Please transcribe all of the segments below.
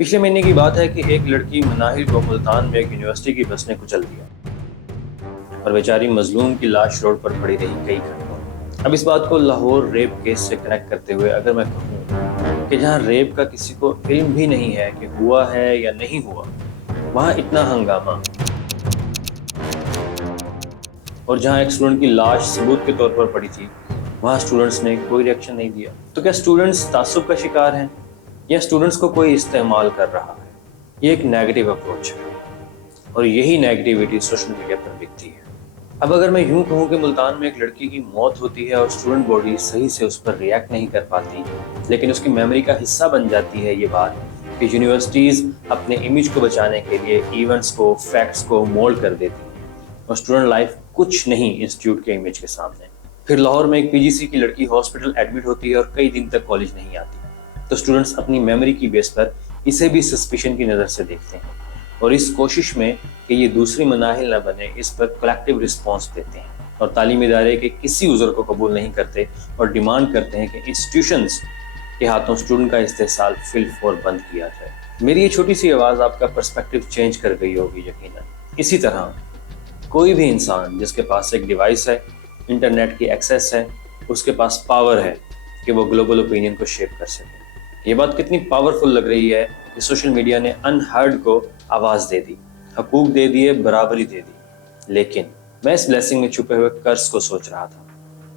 पिछले महीने की बात है कि एक लड़की मनाहिल को मुल्तान में एक यूनिवर्सिटी की बस ने कुचल दिया और बेचारी मजलूम की लाश रोड पर पड़ी रही कई घंटों। अब इस बात को लाहौर रेप केस से कनेक्ट करते हुए अगर मैं कहूँ कि जहाँ रेप का किसी को इल्म भी नहीं है कि हुआ है या नहीं हुआ, वहाँ इतना हंगामा, और जहाँ एक स्टूडेंट की लाश सबूत के तौर पर पड़ी थी, वहाँ स्टूडेंट्स ने कोई रिएक्शन नहीं दिया। तो क्या स्टूडेंट्स तासुब का शिकार हैं या स्टूडेंट्स को कोई इस्तेमाल कर रहा है? ये एक नेगेटिव अप्रोच है और यही नेगेटिविटी सोशल मीडिया पर दिखती है। अब अगर मैं यूं कहूं कि मुल्तान में एक लड़की की मौत होती है और स्टूडेंट बॉडी सही से उस पर रिएक्ट नहीं कर पाती, लेकिन उसकी मेमोरी का हिस्सा बन जाती है ये बात कि यूनिवर्सिटीज़ अपने इमेज को बचाने के लिए इवेंट्स को, फैक्ट्स को मोल्ड कर देती हैं और स्टूडेंट लाइफ कुछ नहीं इंस्टीट्यूट के इमेज के सामने। फिर लाहौर में एक पीजीसी की लड़की हॉस्पिटल एडमिट होती है और कई दिन तक कॉलेज नहीं आती, तो स्टूडेंट्स अपनी मेमोरी की बेस पर इसे भी सस्पिशन की नज़र से देखते हैं और इस कोशिश में कि ये दूसरी मनाहिल न बने, इस पर कलेक्टिव रिस्पॉन्स देते हैं और तालीमी इदारे के किसी उज़र को कबूल नहीं करते और डिमांड करते हैं कि इंस्टीट्यूशंस के हाथों स्टूडेंट का इस्तेसाल फिल फॉर बंद किया जाए। मेरी ये छोटी सी आवाज़ आपका पर्सपेक्टिव चेंज कर गई होगी यकीनन। इसी तरह कोई भी इंसान जिसके पास एक डिवाइस है, इंटरनेट की एक्सेस है, उसके पास पावर है कि वो ग्लोबल ओपिनियन को शेप कर सके। ये बात कितनी पावरफुल लग रही है कि सोशल मीडिया ने अनहर्ड को आवाज़ दे दी, हकूक दे दिए, बराबरी दे दी। लेकिन मैं इस ब्लेसिंग में छुपे हुए कर्ज को सोच रहा था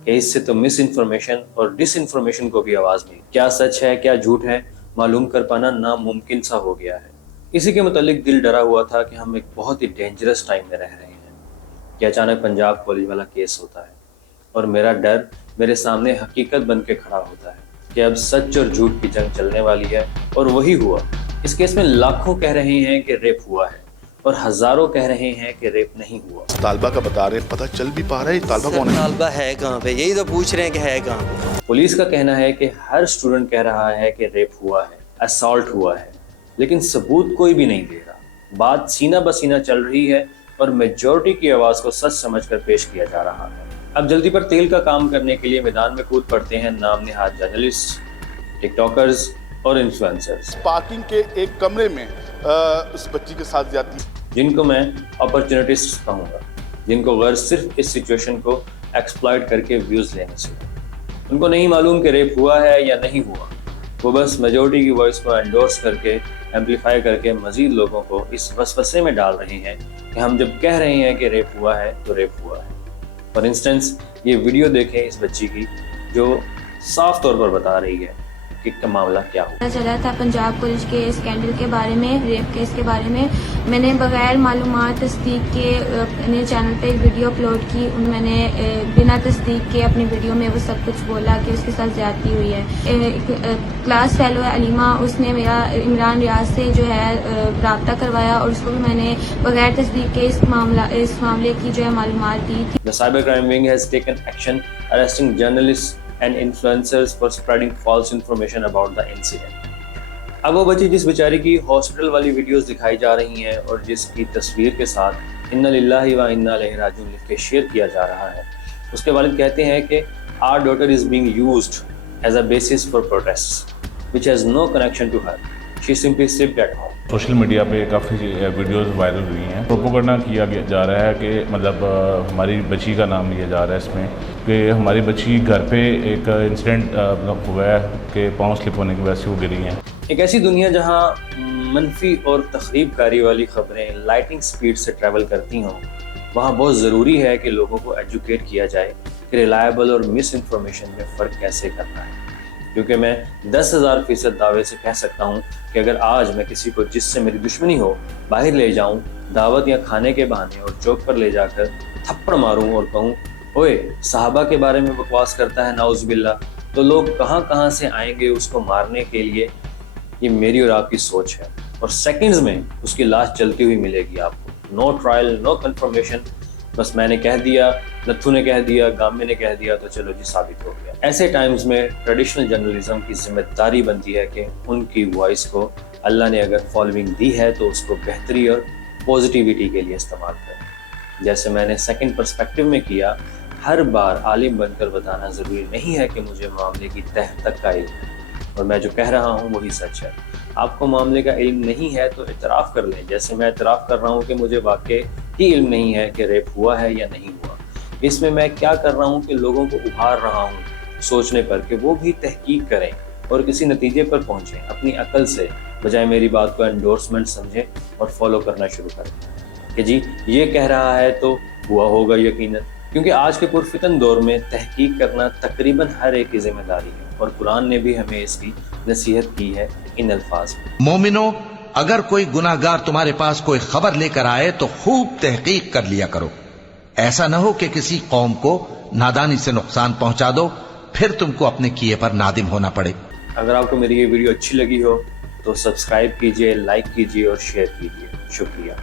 कि इससे तो मिस इन्फॉर्मेशन और डिस इन्फॉर्मेशन को भी आवाज़ मिली। क्या सच है, क्या झूठ है, मालूम कर पाना नामुमकिन सा हो गया है। इसी के मुतालिक दिल डरा हुआ था कि हम एक बहुत ही डेंजरस टाइम में रह रहे हैं कि अचानक पंजाब कॉलेज वाला केस होता है और मेरा डर मेरे सामने हकीकत बन के खड़ा होता है कि अब सच और झूठ की जंग चलने वाली है। और वही हुआ। इस केस में लाखों कह रहे हैं कि रेप हुआ है और हजारों कह रहे हैं कि रेप नहीं हुआ। तालबा का बता रहे, पता चल भी पा रहा है तालबा कौन है? तालबा है कहाँ पे, यही तो पूछ रहे हैं कि है कहाँ पे। पुलिस का कहना है कि हर स्टूडेंट कह रहा है कि रेप हुआ है, असॉल्ट हुआ है, लेकिन सबूत कोई भी नहीं दे रहा। बात सीना बसीना चल रही है और मेजॉरिटी की आवाज़ को सच समझकर पेश किया जा रहा है। अब जल्दी पर तेल का काम करने के लिए मैदान में कूद पड़ते हैं नाम निहाद जर्नलिस्ट, टिकटॉकर्स और इन्फ्लुएंसर्स। पार्किंग के एक कमरे में उस बच्ची के साथ जाती, जिनको मैं अपॉर्चुनिटिस्ट कहूँगा, जिनको गर्ज सिर्फ इस सिचुएशन को एक्सप्लॉइट करके व्यूज़ लेने से। उनको नहीं मालूम कि रेप हुआ है या नहीं हुआ, वो बस मेजॉरिटी की वॉइस को एंडोर्स करके, एम्पलीफाई करके मज़ीद लोगों को इस वसवसे में डाल रहे हैं कि हम जब कह रहे हैं कि रेप हुआ है तो रेप हुआ है। फॉर इंस्टेंस, ये वीडियो देखें इस बच्ची की जो साफ तौर पर बता रही है कि मामला क्या हुआ। पता चला था पंजाब कॉलेज के स्कैंडल के बारे में, रेप केस के बारे में। मैंने बगैर मालूमात तस्दीक के अपने चैनल पे एक वीडियो अपलोड की। मैंने बिना तस्दीक के अपनी वीडियो में वो सब कुछ बोला कि उसके साथ ज्यादती हुई है। क्लास फेलो है अलीमा, उसने मेरा इमरान रियाज से जो है राब्ता करवाया और उसको भी मैंने बगैर तस्दीक के इस मामले की जो है मालूमात दी थी। The cybercrime wing has taken action arresting journalists and influencers for spreading false information about the incident. अब वो बच्ची जिस बेचारी की हॉस्पिटल वाली वीडियोस दिखाई जा रही हैं और जिसकी तस्वीर के साथ इन्ना लिल्लाहि व इन्ना इलैहि राजिऊन लिख के शेयर किया जा रहा है, उसके वालिद कहते हैं कि our daughter is being used as a basis for protests which has no connection to her. She simply slept at home. Social media पे काफ़ी वीडियोस वायरल हुई हैं। प्रोपोगंडा किया जा रहा है कि मतलब हमारी बच्ची का नाम लिया जा रहा है इसमें कि हमारी बच्ची घर पे एक इंसिडेंट हुआ है कि पाँव स्लिप होने की वजह से वो गिरी हैं। एक ऐसी दुनिया जहां मनफी और तखरीबकारी वाली खबरें लाइटिंग स्पीड से ट्रैवल करती हों, वहाँ बहुत ज़रूरी है कि लोगों को एजुकेट किया जाए कि रिलायबल और मिस इन्फॉर्मेशन में फ़र्क कैसे करना है। क्योंकि मैं 10,000% दावे से कह सकता हूँ कि अगर आज मैं किसी को जिससे मेरी दुश्मनी हो बाहर ले जाऊँ, दावत या खाने के बहाने, और चौक पर ले जाकर थप्पड़ मारूँ और कहूँ ओए सहाबा के बारे में बकवास करता है नाउज़ुबिल्लाह, तो लोग कहाँ कहाँ से आएंगे उसको मारने के लिए। ये मेरी और आपकी सोच है और सेकंड्स में उसकी लाश जलती हुई मिलेगी आपको। नो ट्रायल, नो कंफर्मेशन, बस मैंने कह दिया, नथु ने कह दिया, गामे ने कह दिया, तो चलो जी साबित हो गया। ऐसे टाइम्स में ट्रेडिशनल जर्नलिज्म की जिम्मेदारी बनती है कि उनकी वॉइस को अल्लाह ने अगर फॉलोइंग दी है तो उसको बेहतरी और पॉजिटिविटी के लिए इस्तेमाल करें। जैसे मैंने सेकंड पर्सपेक्टिव में किया, हर बार आलिम बनकर बताना ज़रूरी नहीं है कि मुझे मामले की तह तक का इल्म है और मैं जो कह रहा हूँ वही सच है। آپ کو معاملے کا علم نہیں ہے تو اعتراف کر لیں، جیسے میں اعتراف کر رہا ہوں کہ مجھے واقعی ہی علم نہیں ہے کہ ریپ ہوا ہے یا نہیں ہوا۔ اس میں کیا کر رہا ہوں کہ لوگوں کو ابھار رہا ہوں سوچنے پر کہ وہ بھی تحقیق کریں اور کسی نتیجے پر پہنچیں اپنی عقل سے، بجائے میری بات کو انڈورسمنٹ سمجھیں اور فالو کرنا شروع کریں کہ جی یہ کہہ رہا ہے تو ہوا ہوگا یقیناً، کیونکہ آج کے پرفتن دور میں تحقیق کرنا تقریباً ہر ایک کی ذمہ داری ہے، اور قرآن نے بھی ہمیں اس کی نصیحت کی ہے ان الفاظ میں۔ مومنو، اگر کوئی گناہ گار تمہارے پاس کوئی خبر لے کر آئے تو خوب تحقیق کر لیا کرو، ایسا نہ ہو کہ کسی قوم کو نادانی سے نقصان پہنچا دو، پھر تم کو اپنے کیے پر نادم ہونا پڑے۔ اگر آپ کو میری یہ ویڈیو اچھی لگی ہو تو سبسکرائب کیجئے، لائک کیجئے اور شیئر کیجئے۔ شکریہ۔